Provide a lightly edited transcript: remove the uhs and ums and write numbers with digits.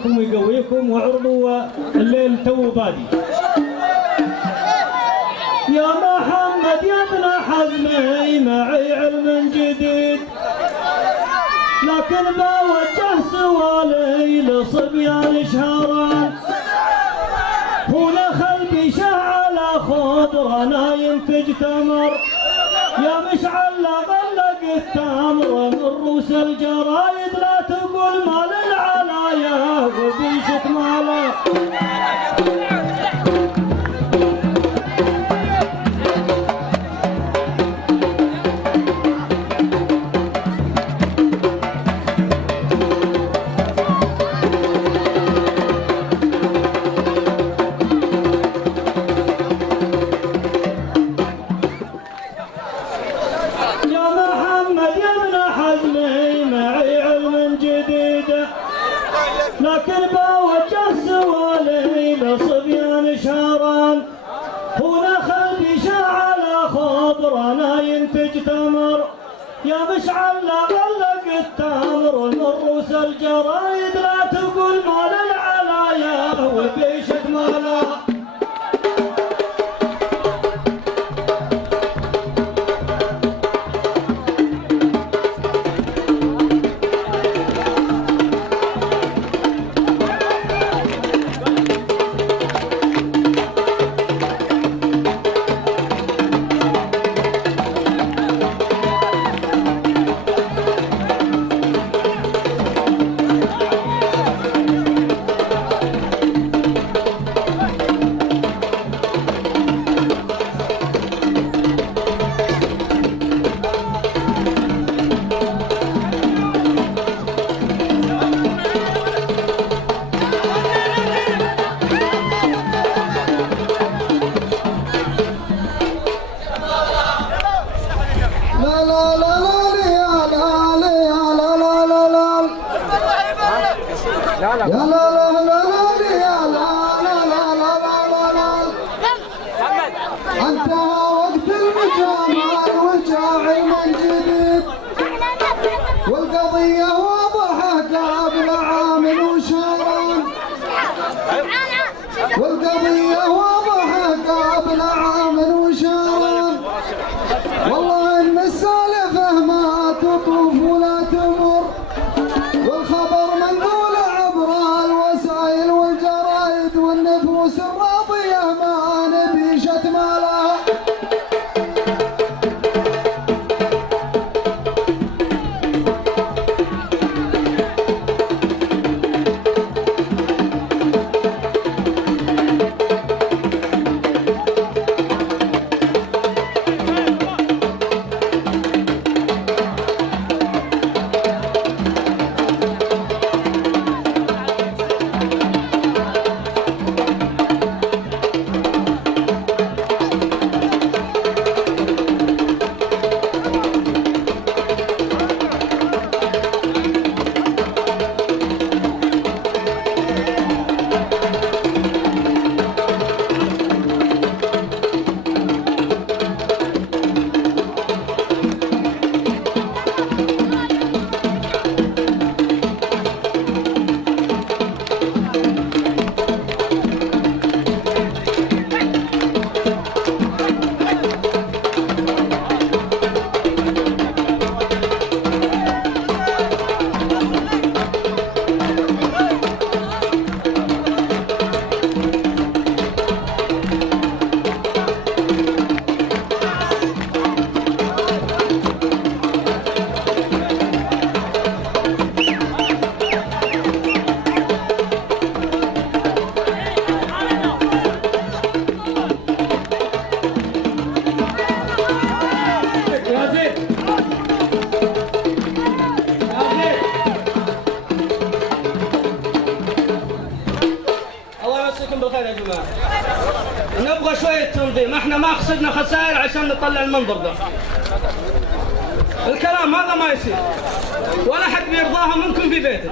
يحفظكم ويقويكم وعرضوا الليل تو بادي. يا محمد يا ابن حزمي معي علم جديد، لكن بوجه سوالي لصبيان شهران. هنا خلبي شعل خضرة نايم تجتمر، يا مشعل غلق التمر من روس الجرايد. لا تقول مال العلايا وبيشت ماله. لكن بوجه سوالي لصبيان شهران. هنا خلبي شعل خضرة نايم تجتمر، يا مشعل غلق التمر من روس الجرايد. لا تقول مال العلايا وبيشت ماله. يا لا لا لا يا لا لا لا لا لا. انتهى وقت المجامل وجاعل من جديد، والقضية واضحة قبل عام وشهران. والقضية واضحة قبل عام وشهران. والله ان السالفة ما تطوف ولا تمر، والخبر منقول عبر الوسائل والجرايد، والنفوس الراضية ما نبي شتمالها. نبغى شوية تنظيم، احنا ما خسرنا خسائر عشان نطلع المنظر ده. الكلام هذا ما يصير، ولا حد بيرضاها منكم في بيته.